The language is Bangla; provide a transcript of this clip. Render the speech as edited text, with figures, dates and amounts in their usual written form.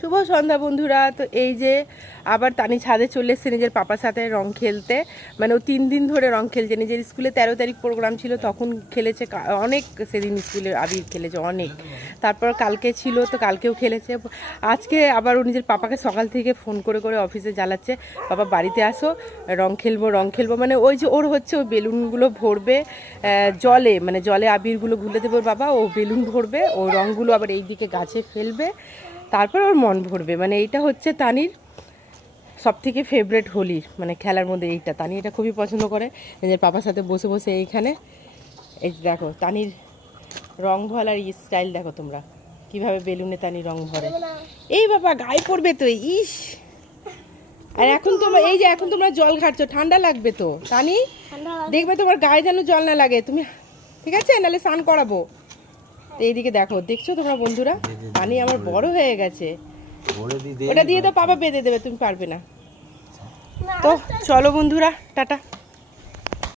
শুভ সন্ধ্যা বন্ধুরা। তো এই যে আবার তানি ছাদে চলে এসছে নিজের পাপার সাথে রং খেলতে। মানে ও 3 দিন ধরে রং খেলছে। নিজের স্কুলে 13 তারিখ প্রোগ্রাম ছিল, তখন খেলেছে অনেক। সেদিন স্কুলে আবির খেলেছে অনেক। তারপর কালকে ছিল, তো কালকেও খেলেছে। আজকে আবার ও নিজের পাপাকে সকাল থেকে ফোন করে করে অফিসে জ্বালাচ্ছে, বাবা বাড়িতে আসো, রং খেলবো রং খেলবো। মানে ওই যে ওর হচ্ছে ওই বেলুনগুলো ভরবে জলে, মানে জলে আবিরগুলো ঘুলে দেবে ওর বাবা, ও বেলুন ভরবে, ও রঙগুলো আবার এই দিকে গাছে ফেলবে, তারপর ওর মন ভরবে। মানে এইটা হচ্ছে তানির সব থেকে ফেভারেট হোলির মানে খেলার মধ্যে এইটা। তানি এটা খুবই পছন্দ করে, নিজের পাপার সাথে বসে বসে এইখানে। এই দেখো তানির রং ভরার স্টাইল দেখো তোমরা, কিভাবে বেলুনে তানি রং ভরে। এই বাবা গায়ে পড়বে তো, ইস। আর এখন তোমরা এই যে এখন তোমরা জল ঘাটছো, ঠান্ডা লাগবে তো তানি, দেখবে তোমার গায়ে যেন জল না লাগে। তুমি ঠিক আছে, নাহলে স্নান করাবো। এইদিকে দেখো, দেখছো তোমরা বন্ধুরা, পানি আমার বড় হয়ে গেছে। ওটা দিয়ে তো পাপা বেঁধে দেবে, তুমি পারবে না। তো চলো বন্ধুরা, টাটা।